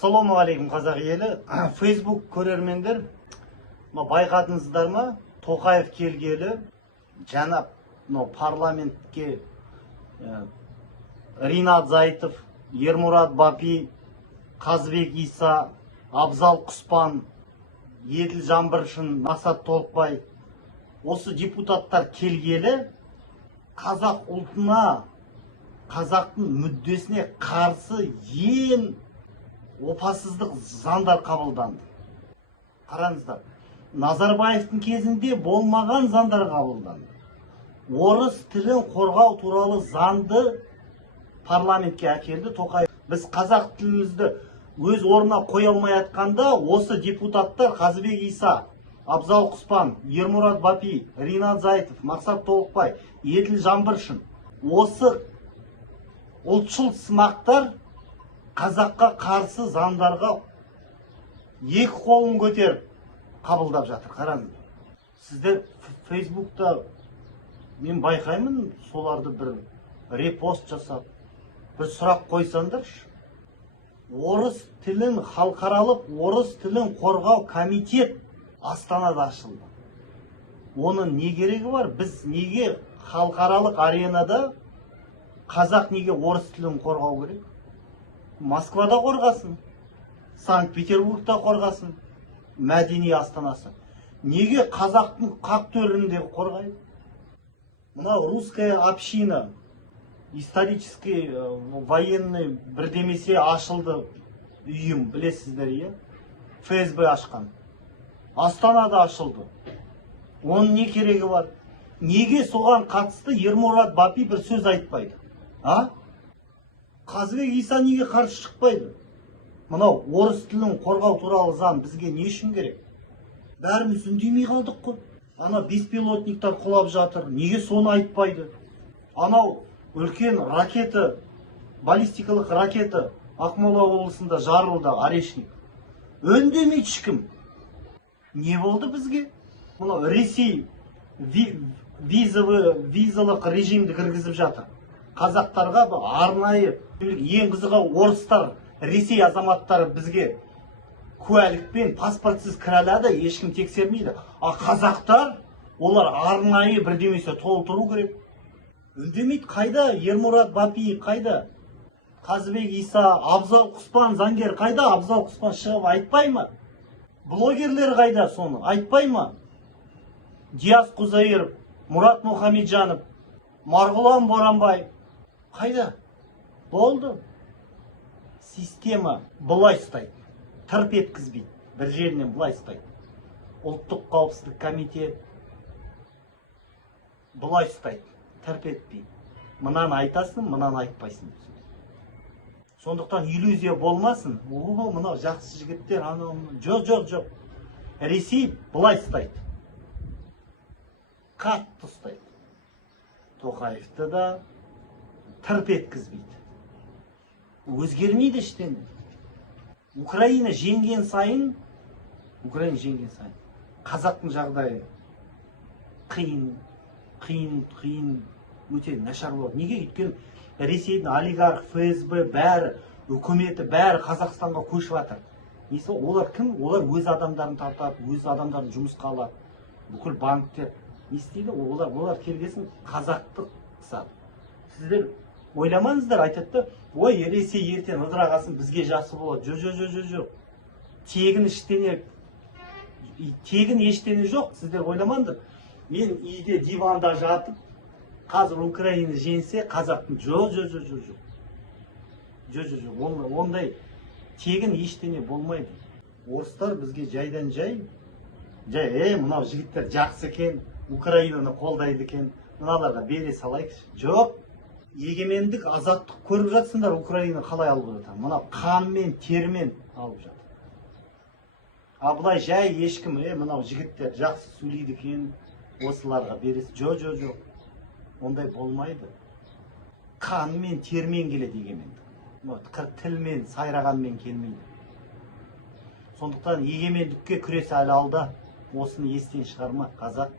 Ассалаумағалейкум қазақ елі. Facebook көрермендер, байқадыңыздар ма? Тоқаев келгелі, жаңа парламентке Ринат Зайтов, Ермурат Бапи, Қазбек Иса, Абзал Құспан, Еділ Жаңбыршин, Мақсат Толықбай, осы депутаттар келгелі қазақ ұлтына, қазақтың мүддесіне қарсы ең опасыздық заңдар қабылданды. Қараңыздар, Назарбаевтың кезінде болмаған заңдар қабылданды. Орыс тілін қорғау туралы заңды парламентке әкелді Тоқаев. Біз қазақ тілімізді өз орнына қоя алмай жатқанда, осы депутаттар Қазбек Иса, Абзал Құспан, Ермурат Бапи, Ринат Зайтов, Мақсат Толықбай, Еділ Жаңбыршин, осы ұлтшыл сымақтар қазаққа қарсы заңдарға екі қолын көтеріп қабылдап жатыр. Қараңыз, сіздер Фейсбукта мен байқаймын, соларды бір репост жасап, бір сұрақ қойсаңдаршы. Орыс тілін халықаралық орыс тілін қорғау комитет Астанада ашылды. Оның не керегі бар? Біз неге халықаралық аренада қазақ неге орыс тілін қорғау керек? Москвада қорғасын, Санкт-Петербургта қорғасын, мәдени астанасы. Неге қазақтың қақ төрінде қорғайды? Мына русская община, исторический военный бірдемесе ашылды үйім, білесіздер, е? ФСБ ашқан. Астанада ашылды. Оның не керегі бар? Неге соған қатысты Ермурат Бапи бір сөз айтпайды? Қазбек Иса неге қарсы шықпайды? Мынау орыс тілін қорғау туралы заң бізге не үшін керек? Бәріміз үндемей қалдық қой. Ана беспилотниктар құлап жатыр. Неге соны айтпайды? Анау үлкен ракета, баллистикалық ракета Ақмола облысында жарылды, Орешник. Үндемейді ешкім. Не болды бізге? Мынау Ресей визалық режимді кіргізіп жатыр. Қазақтарға арнайы, ең қызығы орыстар, Ресей азаматтары бізге куәлікпен паспортсыз кіре алады, ешкім тексермейді. А қазақтар, олар арнайы бірдемесе толтыру керек. Үндемейді. Қайда Ермурат Бапи, қайда Қазбек Иса, Абзал Құспан заңгер қайда? Абзал Құспан шығып айтпай ма? Блогерлер қайда соны? Айтпай ма? Диас Құзайыров, Мұрат Мұхамеджанов, Марғұлан Боранбай қайда? Болды. Система бұлай ұстайды. Тырп еткізбейді. Бір жерінен бұлай ұстайды. Ұлттық қауіпсіздік комитет бұлай ұстайды. Тырп етпейді. Мынаны айтасың, мынаны айтпайсың. Сондықтан иллюзия болмасын. Мынау жақсы жігіттер, жоқ. Ресей бұлай ұстайды. Қатты ұстайды. Тоқаевты да тырп еткізбейді. Өзгермейді іштен. Украина жеңген сайын, қазақтың жағдайы қиын, өте нашар болады. Неге? Өйткені Ресейдің олигарх, ФСБ бәрі, үкіметі бәрі Қазақстанға көшіп жатыр. Несі? Олар кім? Олар өз адамдарын тартады, өз адамдарын жұмысқа алады. Бүкіл банктер не істейді? Олар келгесін қазақты қысады. Сіздер ойламаңыздар, айтады, ой, Ресей ертең ыдырағасын бізге жақсы болады. Жоқ. Тегін ештеңе жоқ. Сіздер ойламаңдар. Мен үйде диванда жатып, қазір Украина женсе, қазақтың жоқ. Ондай тегін ештеңе болмайды. Орыстар бізге жайдан жай, мынау жігіттер жақсы екен, Украинаны қолдайды екен, мыналарға бере салайықшы. Жоқ. Егемендік, азаттық көріп жатсыңдар, Украина қалай алып жатыр. Мынау қанмен, термен алып жатыр. Абылай жай ешкім, мынау жігіттер жақсы сөйлейді екен, осыларға бересі. Жоқ. Ондай болмайды. Қанмен, термен келеді егемендік. Тілмен, сайрағанмен келмейді. Сондықтан егемендікке күрес әлі алда. Осыны естен шығарма, қазақ.